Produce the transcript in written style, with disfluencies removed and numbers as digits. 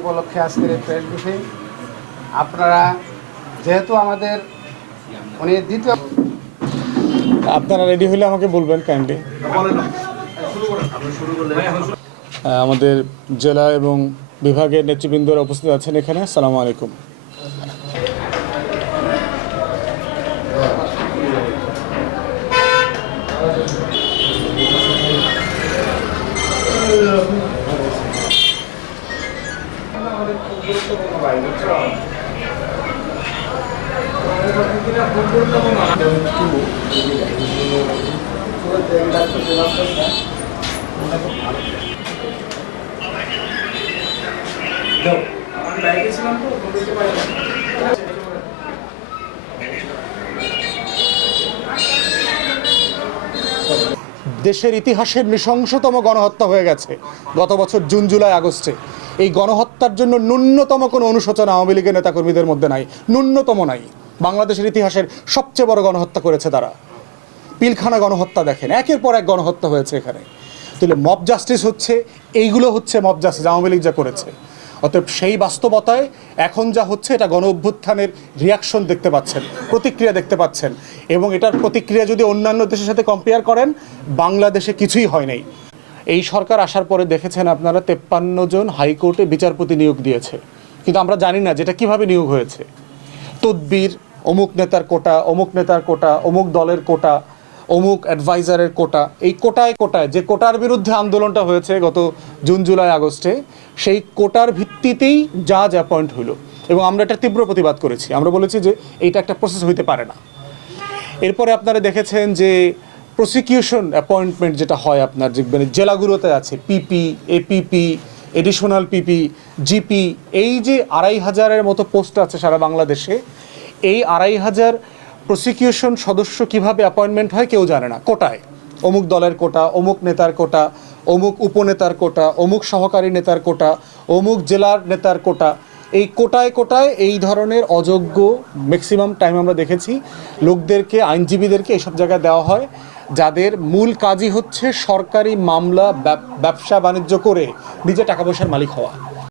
উপলক্ষে আজকের এই প্রেস ব্রিফিং। আপনারা যেহেতু আমাদের দ্বিতীয় আপনারা রেডি হলে আমাকে বলবেন কাইন্ডলি। আমাদের জেলা এবং বিভাগের নেতৃবৃন্দরা উপস্থিত আছেন এখানে। আসসালামু আলাইকুম। দেশের ইতিহাসের নৃশংসতম গণহত্যা হয়ে গেছে গত বছর জুন জুলাই আগস্টে। এই গণহত্যার জন্য ন্যূনতম কোনো অনুশোচনা আওয়ামী লীগের নেতাকর্মীদের মধ্যে নাই, ন্যূনতম নাই। বাংলাদেশের ইতিহাসের সবচেয়ে বড় গণহত্যা করেছে তারা। পিলখানা গণহত্যা দেখেন, একের পর এক গণহত্যা হয়েছে এখানে। তাহলে মব জাস্টিস হচ্ছে, এইগুলো হচ্ছে মব জাস্টিস আওয়ামী লীগ যা করেছে। অতএব সেই বাস্তবতায় এখন যা হচ্ছে এটা গণ অভ্যুত্থানের রিয়াকশন দেখতে পাচ্ছেন, প্রতিক্রিয়া দেখতে পাচ্ছেন। এবং এটার প্রতিক্রিয়া যদি অন্যান্য দেশের সাথে কম্পেয়ার করেন, বাংলাদেশে কিছুই হয় নাই। এই সরকার আসার পরে দেখেছেন আপনারা 53 জন হাইকোর্টে বিচারপতি নিয়োগ দিয়েছে, কিন্তু আমরা জানি না যেটা কিভাবে নিয়োগ হয়েছে। তদবির, অমুক নেতার কোটা, অমুক নেতার কোটা, অমুক দলের কোটা, অমুক অ্যাডভাইজারের কোটা, এই কোটায় কোটায় যে কোটার বিরুদ্ধে আন্দোলনটা হয়েছে গত জুন জুলাই আগস্টে, সেই কোটার ভিত্তিতেই জাজ অ্যাপয়েন্ট হইল। এবং আমরা এটা তীব্র প্রতিবাদ করেছি। আমরা বলেছি যে এইটা একটা প্রসেস হইতে পারে না। এরপরে আপনারা দেখেছেন যে প্রসিকিউশন অ্যাপয়েন্টমেন্ট যেটা হয় আপনার মানে জেলাগুলোতে আছে, পিপি, এপিপি, এডিশনাল পিপি, জিপি, এই যে 2500-এর মতো পোস্ট আছে সারা বাংলাদেশে, এই 2500 প্রসিকিউশন সদস্য কিভাবে অ্যাপয়েন্টমেন্ট হয় কেউ জানে না। কোটায় অমুক দলের কোটা, অমুক নেতার কোটা, অমুক উপনেতার কোটা, অমুক সহকারী নেতার কোটা, অমুক জেলার নেতার কোটা, এই কোটায় কোটায় এই ধরনের অযোগ্য ম্যাক্সিমাম টাইম আমরা দেখেছি লোকদেরকে, আইনজীবীদেরকে এইসব জায়গায় দেওয়া হয়, যাদের মূল কাজই হচ্ছে সরকারি মামলা ব্যবসা বাণিজ্য করে নিজে টাকা পয়সার মালিক হওয়া।